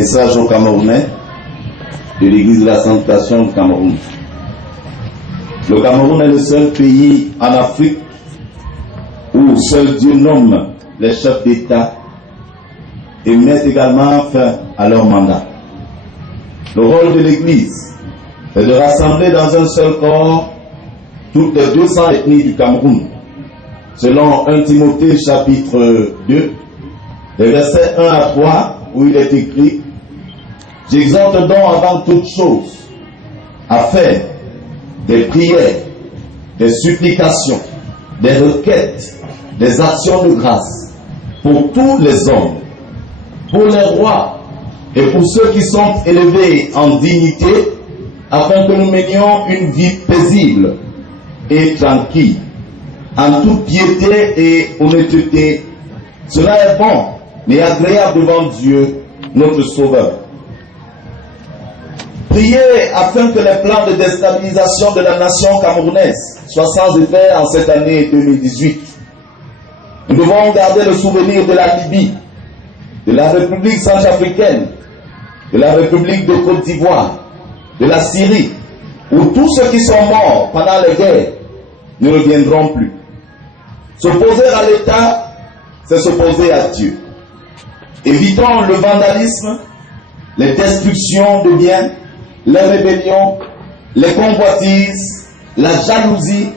Message aux Camerounais de l'Église de la Sanctification du Cameroun. Le Cameroun est le seul pays en Afrique où seul Dieu nomme les chefs d'État et met également fin à leur mandat. Le rôle de l'Église est de rassembler dans un seul corps toutes les 200 ethnies du Cameroun. Selon 1 Timothée chapitre 2, les versets 1 à 3, où il est écrit: j'exhorte donc avant toute chose à faire des prières, des supplications, des requêtes, des actions de grâce pour tous les hommes, pour les rois et pour ceux qui sont élevés en dignité, afin que nous menions une vie paisible et tranquille, en toute piété et honnêteté. Cela est bon et agréable devant Dieu, notre Sauveur. Priez afin que les plans de déstabilisation de la nation camerounaise soient sans effet en cette année 2018. Nous devons garder le souvenir de la Libye, de la République centrafricaine, de la République de Côte d'Ivoire, de la Syrie, où tous ceux qui sont morts pendant les guerres ne reviendront plus. S'opposer à l'État, c'est s'opposer à Dieu. Évitons le vandalisme, les destructions de biens, les rébellions, les convoitises, la jalousie,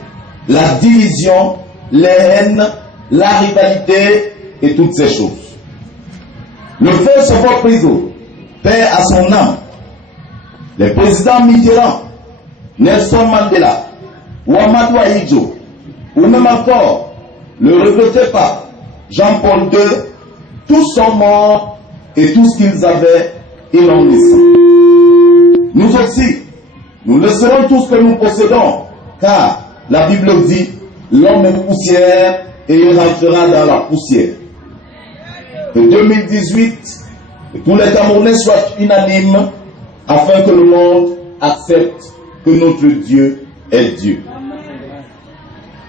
la division, les haines, la rivalité et toutes ces choses. Le feu se porte prison, paix à son âme. Les présidents Mitterrand, Nelson Mandela, ou Amadou Ahidjo, ou même encore le regretté pape Jean-Paul II, tous sont morts et tout ce qu'ils avaient, ils l'ont laissé. Nous aussi, nous laisserons tout ce que nous possédons, car la Bible dit: l'homme est poussière et il rentrera dans la poussière. Que 2018, que tous les Camerounais soient unanimes afin que le monde accepte que notre Dieu est Dieu.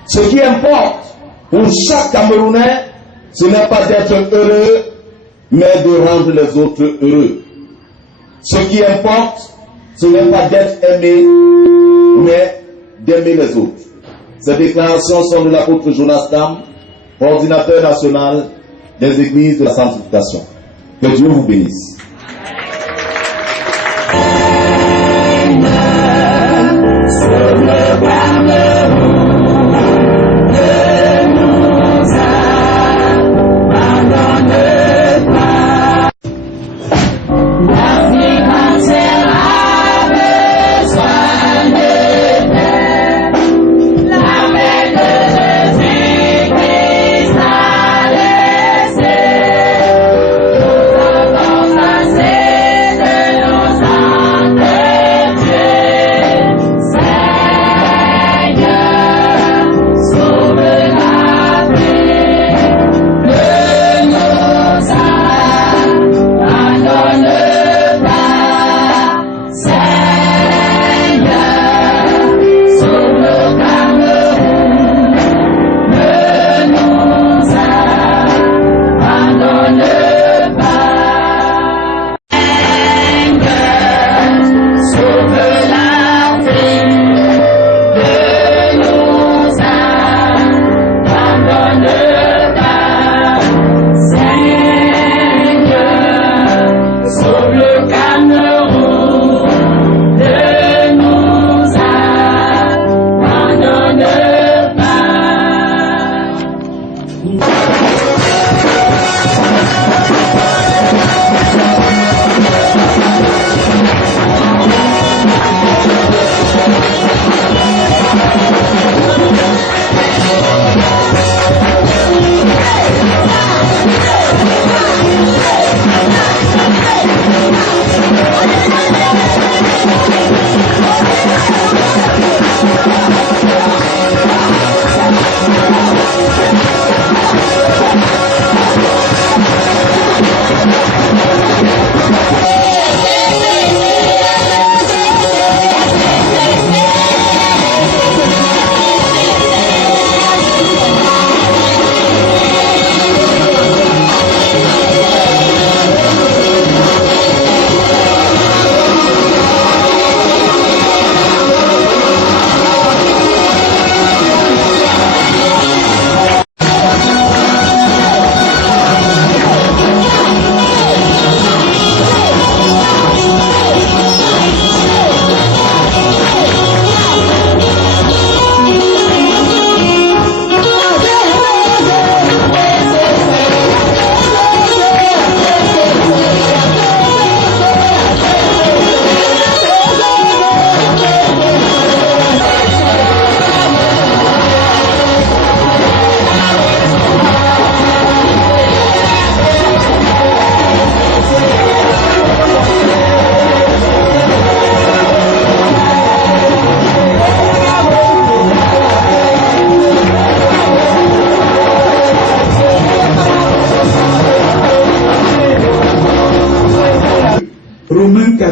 Ce qui importe pour chaque Camerounais, ce n'est pas d'être heureux, mais de rendre les autres heureux. Ce qui importe, ce n'est pas d'être aimé, mais d'aimer les autres. Ces déclarations sont de l'apôtre Jonas Tam, coordinateur national des églises de la sanctification. Que Dieu vous bénisse. Nous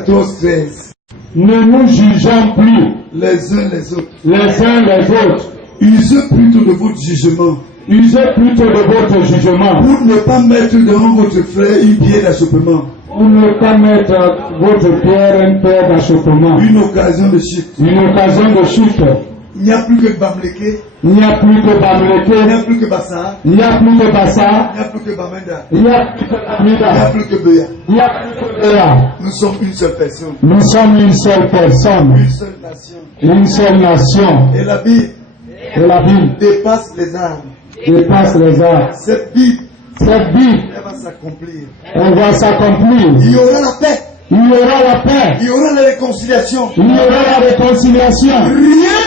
14, 13. Ne nous jugeons plus Les uns les autres. les autres. Usez plutôt de votre jugement. Usez plutôt de votre jugement Pour ne pas mettre devant votre frère une pierre d'achoppement. pour ne pas mettre votre pierre d'achoppement. Une occasion de chute. Une occasion de chute. Il n'y a plus que Bamleke. Il n'y a plus que Il n'y Bamleke. a plus que Bassa. Il n'y a plus que Bassa. Il n'y a plus que Bamenda. Il n'y a plus que Il n'y a Amida. plus que Béa. Il n'y a plus que Béa. Nous sommes une seule personne. Nous sommes une seule personne. Une seule nation. Une seule nation. Et la Bible Et la Bible dépasse les armes. dépasse les arts. Cette Bible, Cette Bible, elle va s'accomplir. elle va s'accomplir. Il y aura la paix. Il y aura la paix. Il y aura la réconciliation. Il y aura la réconciliation. Rien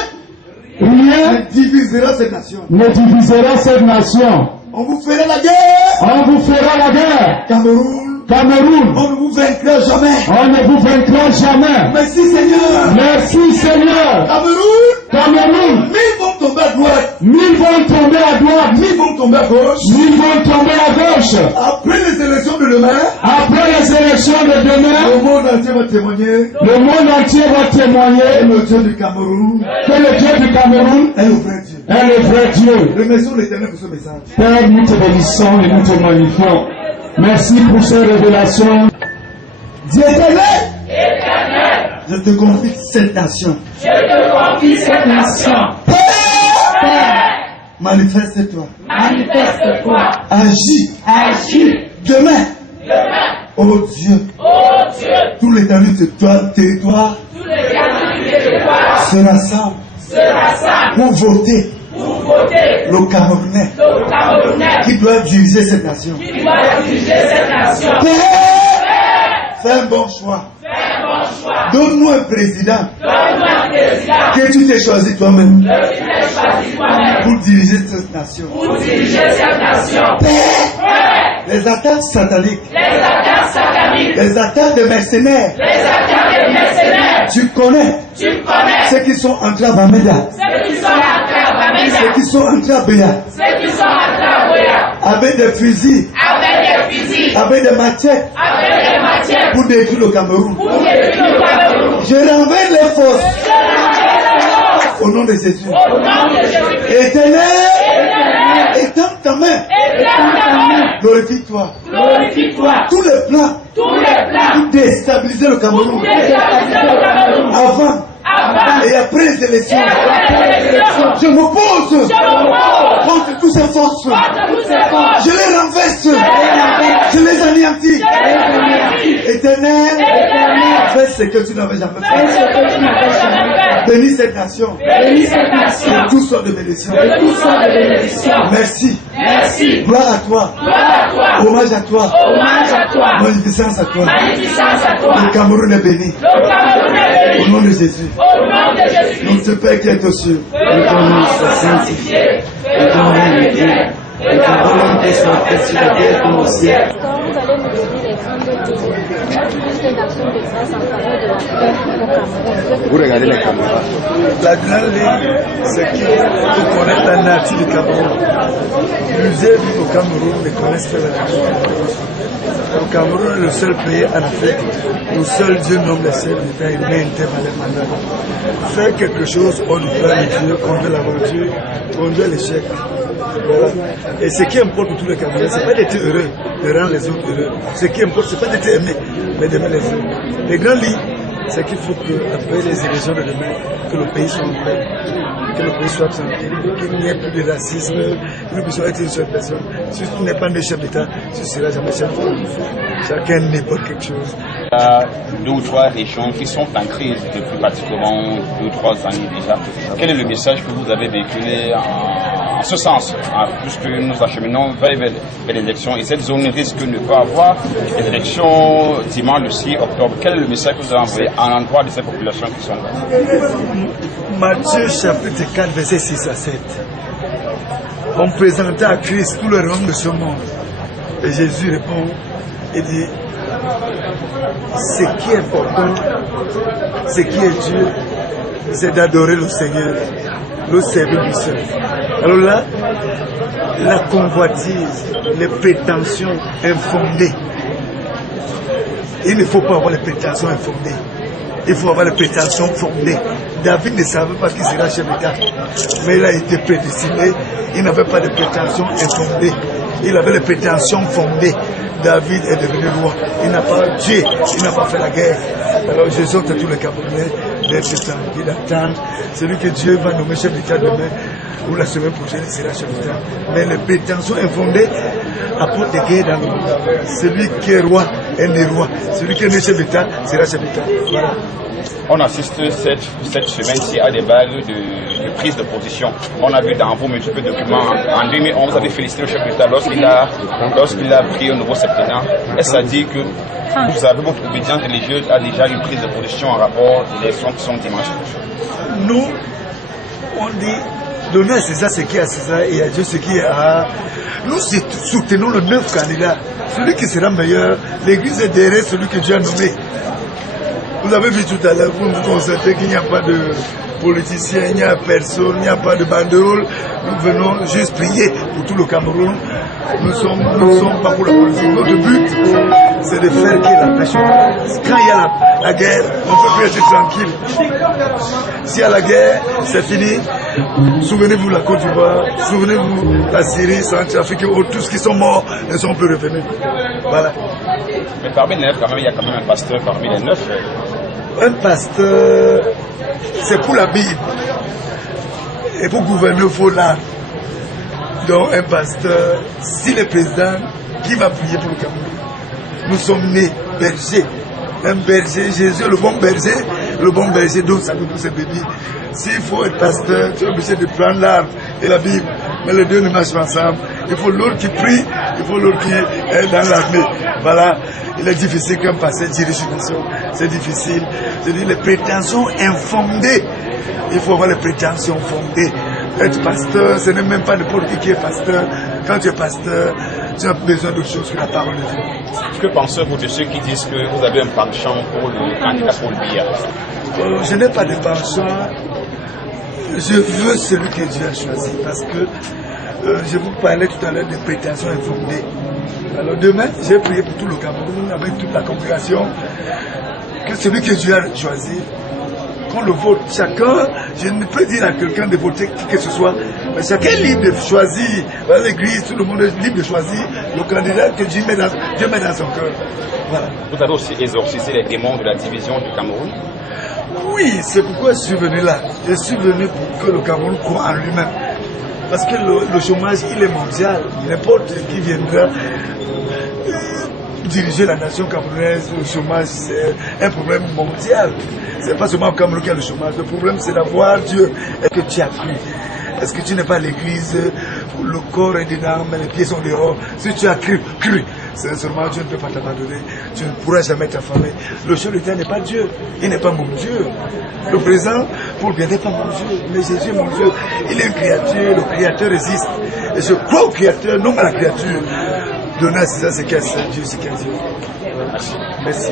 Rien ne divisera cette nation. ne divisera cette nation. On vous fera la guerre. On vous fera la guerre. Cameroun, Cameroun, on ne vous vaincra jamais. on ne vous vaincra jamais. Merci Seigneur. Merci Seigneur. Cameroun, Cameroun, 1000 vont tomber à droite, 1000 vont tomber à droite, 1000 vont tomber à gauche. 1000 vont tomber à gauche. Après les élections de demain, Après les élections de le demain, monde entier va témoigner le monde entier va que témoigner le Dieu du Cameroun que le Dieu du Cameroun est le vrai Dieu. est le vrai Dieu. Remercions l'Éternel pour ce message. Père, nous te bénissons et nous te magnifions. Merci pour ces révélations. Dieu éternel, je te confie cette nation. Je te confie cette nation. Manifeste-toi. Manifeste-toi. Agis. Agis. Demain, oh Dieu, Oh Dieu, tout l'étendue de ton territoire tous les gardiens du territoire se rassemblent se rassemblent pour voter pour voter le Camerounais le Camerounais qui doit diriger cette nation. qui doit diriger cette nation. Père, fais un bon choix. Fais un bon choix. Donne-nous un président Donne-moi un président que tu t'es choisi toi-même que tu t'es choisi toi-même pour diriger cette nation. pour diriger cette nation. Père, les attaques sataniques, Les attaques sataniques, les attaques de mercenaires, les attaques des mercenaires, tu connais tu connais ceux qui sont entrés à Bamenda, ceux qui sont entrés à Bamenda, ceux qui sont entrés à Béa, ceux qui sont entrés à Boya, avec des fusils, avec des fusils, avec des machettes avec des matières, pour détruire le Cameroun. pour détruire le Cameroun. Je renverse les forces Je l'envoie au nom de Jésus. au nom de Jésus. Éternel, étends ta main, Étends ta main, glorifie-toi. glorifie-toi. Tous les plans Tous les plans pour déstabiliser le Cameroun déstabiliser le Cameroun avant avant et après les élections, et après les élections. je m'oppose Je m'oppose contre toutes ces forces. contre toutes ces forces. Je les renverse, je les anéantis. Éternel, fais ce que tu n'avais jamais Fais ce fait. que tu n'avais jamais fait. Bénis cette nation Bénis cette nation de toutes sortes de bénédictions. de toutes sortes de bénédictions. Merci. Merci. Gloire à toi. Gloire à toi. Hommage à toi. Hommage à toi. Magnificence à toi. Magnificence à toi. Le Cameroun est béni. Le Cameroun est Au béni. nom de Jésus. Au nom de Jésus. Notre Père qui est aux cieux. Que ton nom soit sanctifié. Que ton règne vienne. Que ta volonté soit faite sur la terre comme au ciel. Quand vous allez nous donner les grandes plus de nations de grâce en faveur de la paix au Cameroun. Vous regardez les caméras. La grande ligne, c'est qu'il faut connaître la nature du Cameroun. Plusieurs villes au Cameroun ne connaissent pas la nature du Cameroun. Le Cameroun est le seul pays en Afrique où seul Dieu nomme les chefs d'État et met un terme à leur mandat. Faire quelque chose hors du plan de Dieu, conduire l'aventure, conduire l'échec. Voilà. Et ce qui importe pour tous les Camerounais, ce n'est pas d'être heureux, de rendre les autres heureux. Ce qui importe, ce n'est pas d'être aimé, mais d'aimer les autres. Les grands lits, c'est qu'il faut qu'après les élections de demain, que le pays soit en paix, que le pays soit tranquille, qu'il n'y ait plus de racisme, que nous puissions être une seule personne. Si tu n'es pas un chef d'État, tu ne seras jamais chef d'État. Chacun n'est pas quelque chose. Il y a 2 ou 3 régions qui sont en crise depuis pratiquement 2 ou 3 années déjà. Quel est le message que vous avez véhiculé en ce sens, puisque nous acheminons vers les élections et cette zone risque de ne pas avoir les élections dimanche le 6 octobre. Quel est le message que vous avez envoyé à l'endroit de ces populations qui sont là? Matthieu chapitre 4 verset 6 à 7. On présentait à Christ tout le royaume de ce monde. Et Jésus répond et dit, ce qui est important, ce qui est dur, c'est d'adorer le Seigneur, le servir du seul. Alors là, la convoitise, les prétentions infondées, il ne faut pas avoir les prétentions infondées. Il faut avoir les prétentions fondées. David ne savait pas qu'il sera chef d'État, mais il a été prédestiné. Il n'avait pas de prétentions infondées. Il avait les prétentions fondées. David est devenu roi. Il n'a pas tué, il n'a pas fait la guerre. Alors j'exhorte à tous les Camerounais d'être tranquilles, d'attendre. Celui que Dieu va nommer chef d'État demain ou la semaine prochaine, il sera chef d'État. Mais les prétentions infondées apportent des guerres dans le monde. Celui qui est roi est né roi. Celui qui est né chef d'État sera chef d'État. Voilà. On assiste cette semaine-ci à des vagues de prise de position. On a vu dans vos multiples documents, en 2011, vous avez félicité le chef d'État lorsqu'il a pris au nouveau septennat. Est-ce à dire que vous avez votre obédience religieuse a déjà une prise de position en rapport aux élections qui sont dimanche? Nous, on dit, donner à César ce qui est à César et à Dieu ce qui est à... Nous soutenons le 9 candidat. Celui qui sera meilleur, l'Église est derrière celui que Dieu a nommé. Vous avez vu tout à l'heure, vous vous constatez qu'il n'y a pas de politiciens, il n'y a personne, il n'y a pas de banderole. Nous venons juste prier pour tout le Cameroun. Nous ne sommes pas pour la politique. Notre but, c'est de faire qu'il y ait la paix. Quand il y a la guerre, on ne peut plus être tranquille. S'il y a la guerre, c'est fini. Souvenez-vous de la Côte d'Ivoire, souvenez-vous de la Syrie, Centrafrique, tous ceux qui sont morts ne sont plus revenus. Voilà. Mais parmi les 9, quand même, il y a quand même un pasteur parmi les 9. Un pasteur, c'est pour la Bible. Et pour gouverner, il faut l'art. Donc un pasteur, s'il est président, qui va prier pour le Cameroun? Nous sommes nés bergers. Un berger, Jésus, le bon berger donne sa vie pour ses bébés. S'il faut être pasteur, tu es obligé de prendre l'arbre et la Bible. Mais les deux ne marchent pas ensemble. Il faut l'autre qui prie, il faut l'autre qui est dans l'armée. Voilà. Il est difficile qu'un pasteur dirige une nation. C'est difficile. Je dis les prétentions infondées. Il faut avoir les prétentions fondées. Être pasteur, ce n'est même pas n'importe qui est pasteur. Quand tu es pasteur, tu as besoin d'autre chose que la parole de Dieu. Que pensez-vous de ceux qui disent que vous avez un penchant pour le candidat Paul Biya? Je n'ai pas de penchant. Je veux celui que Dieu a choisi parce que je vous parlais tout à l'heure des prétentions infondées. Alors demain, j'ai prié pour tout le Cameroun avec toute la congrégation que celui que Dieu a choisi, qu'on le vote. Chacun, je ne peux dire à quelqu'un de voter qui que ce soit, mais chacun est libre de choisir. Dans l'église, tout le monde est libre de choisir le candidat que Dieu met dans son cœur. Voilà. Vous avez aussi exorcisé les démons de la division du Cameroun? Oui, c'est pourquoi je suis venu là. Je suis venu pour que le Cameroun croit en lui-même. Parce que le chômage, il est mondial. N'importe qui viendra diriger la nation camerounaise, le chômage, c'est un problème mondial. C'est pas seulement au Cameroun qu'il y a le chômage. Le problème, c'est d'avoir Dieu. Est-ce que tu as cru? Est-ce que tu n'es pas à l'église où le corps est dedans, mais les pieds sont dehors? Si tu as cru, sincèrement, Dieu ne peut pas t'abandonner. Tu ne pourras jamais t'affamer. Le chef d'État n'est pas Dieu. Il n'est pas mon Dieu. Le président, pour le bien, n'est pas mon Dieu. Mais Jésus est mon Dieu. Il est une créature. Le Créateur existe. Et je crois au Créateur, non à la créature. Donner à César ce qu'il y a, Dieu, ce qu'il y a Dieu. Merci.